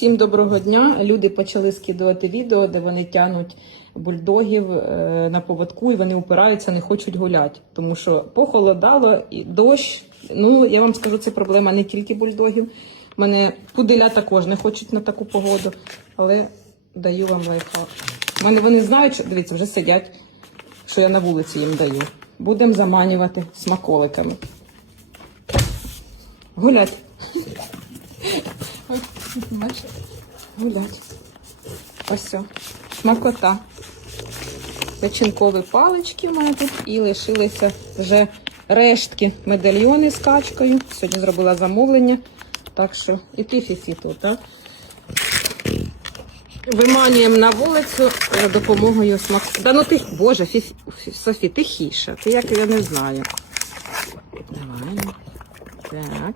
Всім доброго дня. Люди почали скидувати відео, де вони тянуть бульдогів е, на поводку і вони упираються, не хочуть гуляти. Тому що похолодало і дощ. Ну, я вам скажу, це проблема не тільки бульдогів. Мене пуделя також не хочуть на таку погоду, але даю вам лайфхак. Мене вони знають, що дивіться, вже сидять, що я на вулиці їм даю. Будемо заманювати смаколиками. Гулять. Бачите? Гулять. Ось все. Смакота. Печінкові палички в мене тут і лишилися вже рештки медальйони з качкою. Сьогодні зробила замовлення. Так що, який фіфі тут, так? Виманюємо на вулицю за допомогою смаку. Да ну ти, боже, фіфі, Софі, тихіше. Ти як я не знаю. Давай. Так.